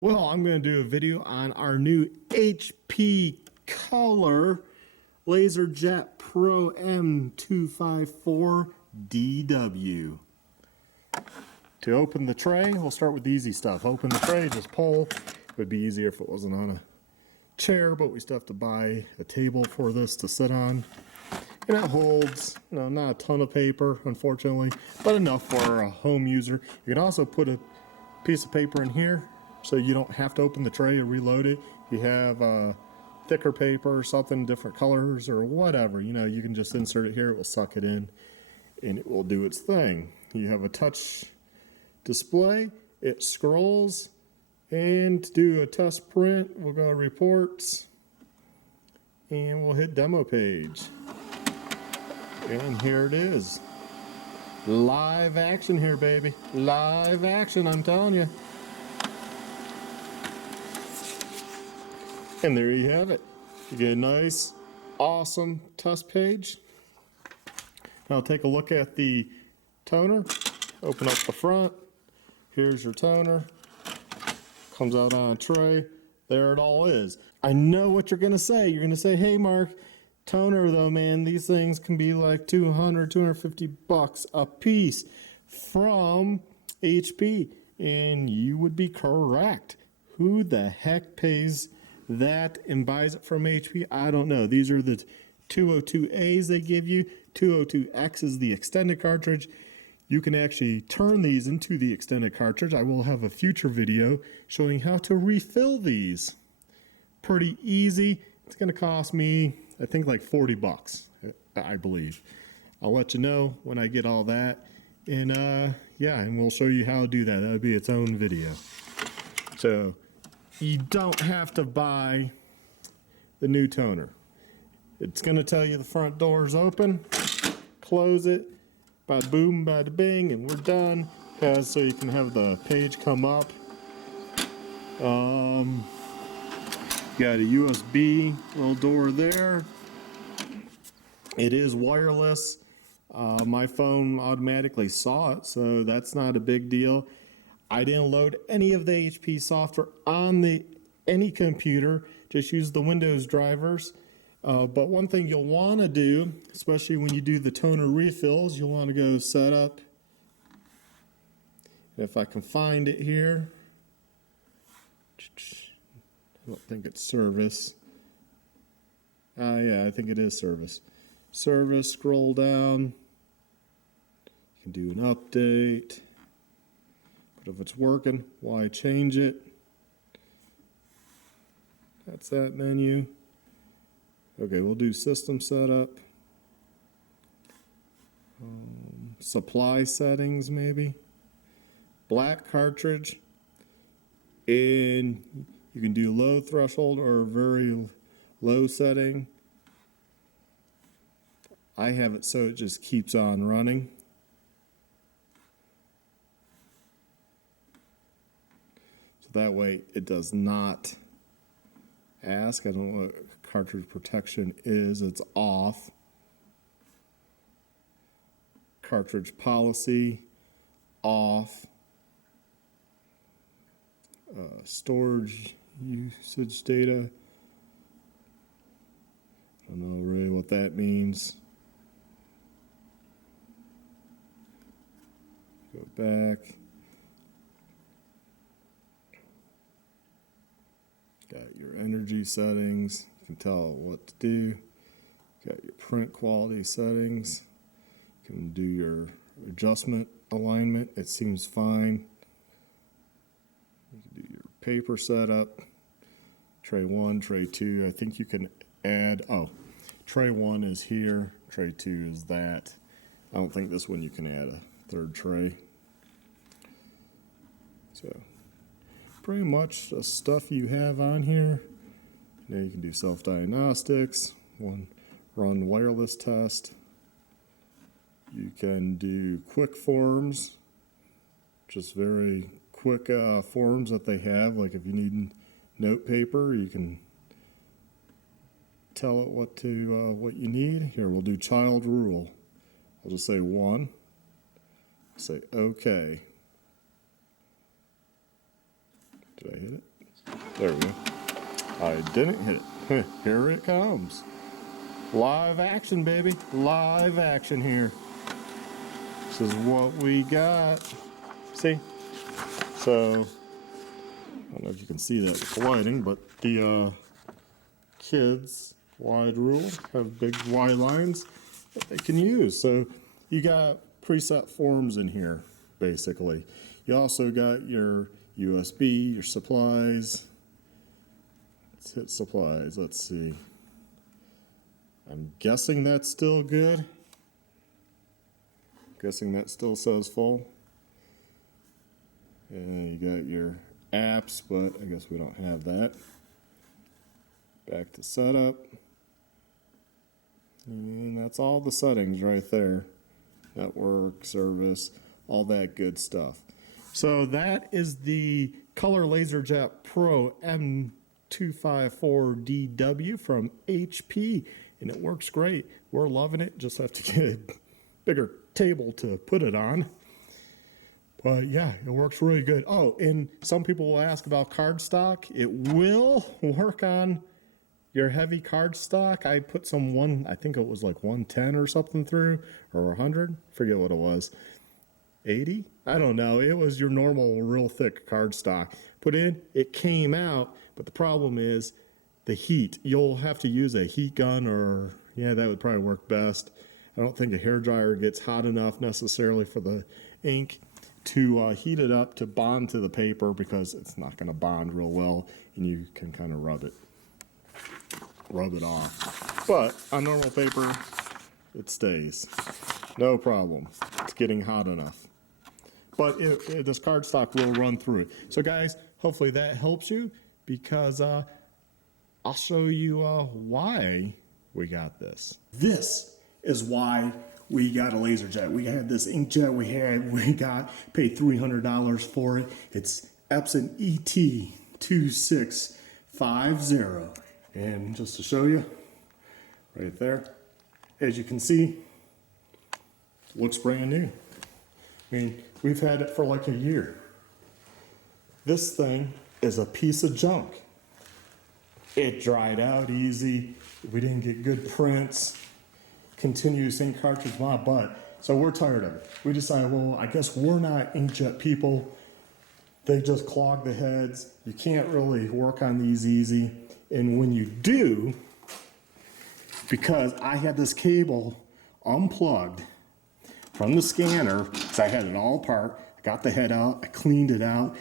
Well, I'm going to do a video on our new HP Color LaserJet Pro M254dw. To open the tray, we'll start with the easy stuff. Open the tray, just pull. It would be easier if it wasn't on a chair, but we still have to buy a table for this to sit on. And it holds, not a ton of paper, unfortunately, but enough for a home user. You can also put a piece of paper in here, so you don't have to open the tray and reload it. If you have thicker paper or something, different colors or whatever, you can just insert it here. It will suck it in and it will do its thing. You have a touch display. It scrolls, and to do a test print, we'll go to reports and we'll hit demo page. And here it is. Live action here, baby. Live action, I'm telling you. And there you have it. You get a nice, awesome test page. Now take a look at the toner. Open up the front. Here's your toner. Comes out on a tray. There it all is. I know what you're going to say. You're going to say, hey, Mark, toner though, man, these things can be like $200, $250 a piece from HP. And you would be correct. Who the heck pays that and buys it from HP? I don't know. These are the 202As they give you. 202X is the extended cartridge. You can actually turn these into the extended cartridge. I will have a future video showing how to refill these. Pretty easy. It's going to cost me, I think, like $40, I believe. I'll let you know when I get all that. And yeah, and we'll show you how to do that. That would be its own video. So you don't have to buy the new toner. It's going to tell you the front door is open. Close it. Bada boom, bada bing, and we're done. So you can have the page come up. Got a USB little door there. It is wireless. My phone automatically saw it, so that's not a big deal. I didn't load any of the HP software on any computer, just use the Windows drivers. But one thing you'll want to do, especially when you do the toner refills, you'll want to go Setup. If I can find it here, I don't think it's Service. Yeah, I think it is Service. Service, scroll down. You can do an update. But if it's working, why change it? That's that menu. Okay, we'll do System Setup. Supply settings, maybe. Black cartridge. And you can do low threshold or very low setting. I have it so it just keeps on running. So that way it does not ask. I don't know what cartridge protection is. It's off. Cartridge policy off. Storage usage data. I don't know really what that means. Go back. Got your energy settings. You can tell what to do. Got your print quality settings. You can do your adjustment alignment. It seems fine. You can do your paper setup. Tray 1, tray 2. I think you can add, tray 1 is here. Tray 2 is that. I don't think this one you can add a third tray. So pretty much the stuff you have on here. Now you can do self-diagnostics, run wireless test. You can do quick forms, just very quick forms that they have. Like if you need note paper, you can tell it what you need. Here, we'll do child rule. I'll just say 1. Say OK. Did I hit it? There we go. I didn't hit it. Here it comes. Live action, baby. Live action here. This is what we got. See? So, I don't know if you can see that with the lighting, but the kids' wide rule have big Y lines that they can use. So, you got preset forms in here, basically. You also got your USB, your supplies. Let's hit supplies. Let's see. I'm guessing that's still good. Guessing that still says full. And you got your apps, but I guess we don't have that. Back to setup. And that's all the settings right there. Network, service, all that good stuff. So that is the Color LaserJet Pro M254dw from HP, and it works great. We're loving it. Just have to get a bigger table to put it on. But yeah, it works really good. Oh, and some people will ask about cardstock. It will work on your heavy cardstock. I put some I think it was like 110 or something through, or 100. Forget what it was. 80? I don't know. It was your normal, real thick cardstock. Put in, it came out, but the problem is the heat. You'll have to use a heat gun, or yeah, that would probably work best. I don't think a hairdryer gets hot enough necessarily for the ink to heat it up to bond to the paper, because it's not going to bond real well, and you can kind of rub it off. But on normal paper, it stays. No problem. It's getting hot enough. But this cardstock will run through it. So guys, hopefully that helps you, because I'll show you why we got this. This is why we got a LaserJet. We had this inkjet we got, paid $300 for it. It's Epson ET2650. And just to show you, right there, as you can see, looks brand new. I mean, we've had it for like a year. This thing is a piece of junk. It dried out easy. We didn't get good prints. Continuous ink cartridge, my butt. So we're tired of it. We decided, well, I guess we're not inkjet people. They just clog the heads. You can't really work on these easy. And when you do, because I had this cable unplugged from the scanner, because I had it all apart, I got the head out, I cleaned it out.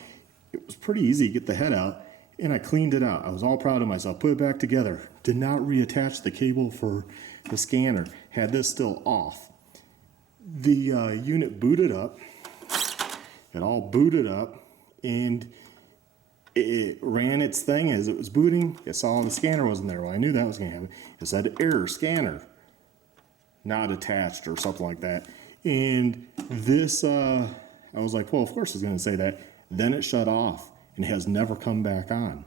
It was pretty easy to get the head out, and I cleaned it out. I was all proud of myself. Put it back together. Did not reattach the cable for the scanner. Had this still off. The unit booted up. It all booted up, and it ran its thing as it was booting. It saw the scanner wasn't there. Well, I knew that was going to happen. It said error scanner not attached or something like that. And this, I was like, well, of course it's going to say that. Then it shut off and has never come back on.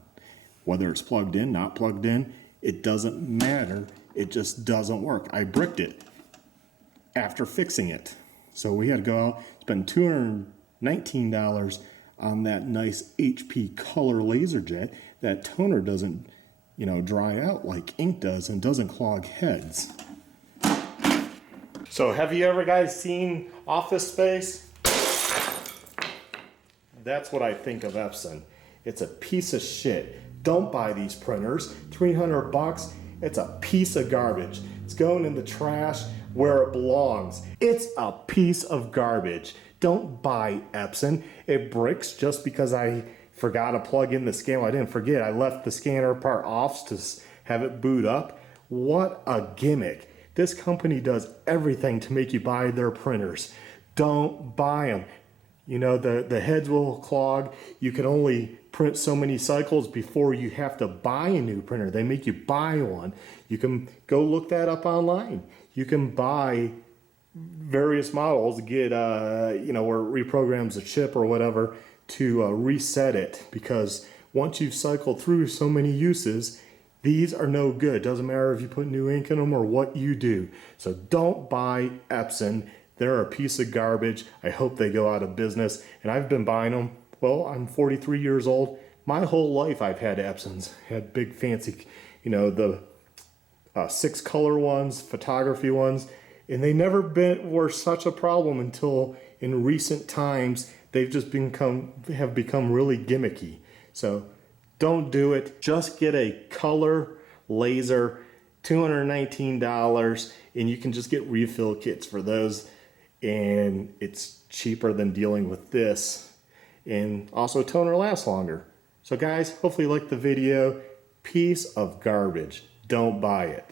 Whether it's plugged in, not plugged in, it doesn't matter. It just doesn't work. I bricked it after fixing it. So we had to go out, spend $219 on that nice HP Color LaserJet. That toner doesn't, dry out like ink does, and doesn't clog heads. So have you ever guys seen Office Space? That's what I think of Epson. It's a piece of shit. Don't buy these printers. $300, it's a piece of garbage. It's going in the trash where it belongs. It's a piece of garbage. Don't buy Epson. It bricks just because I forgot to plug in the scanner. I didn't forget. I left the scanner part off to have it boot up. What a gimmick. This company does everything to make you buy their printers. Don't buy them. The heads will clog. You can only print so many cycles before you have to buy a new printer. They make you buy one. You can go look that up online. You can buy various models, get, where it reprograms a chip or whatever to reset it, because once you've cycled through so many uses, these are no good. Doesn't matter if you put new ink in them or what you do. So don't buy Epson. They're a piece of garbage. I hope they go out of business. And I've been buying them. Well, I'm 43 years old. My whole life I've had Epsons, had big fancy, you know, the 6 color ones, photography ones, and they never were such a problem until in recent times they've just become really gimmicky. So don't do it. Just get a color laser, $219, and you can just get refill kits for those, and it's cheaper than dealing with this, and also toner lasts longer. So guys, hopefully you liked the video. Piece of garbage. Don't buy it.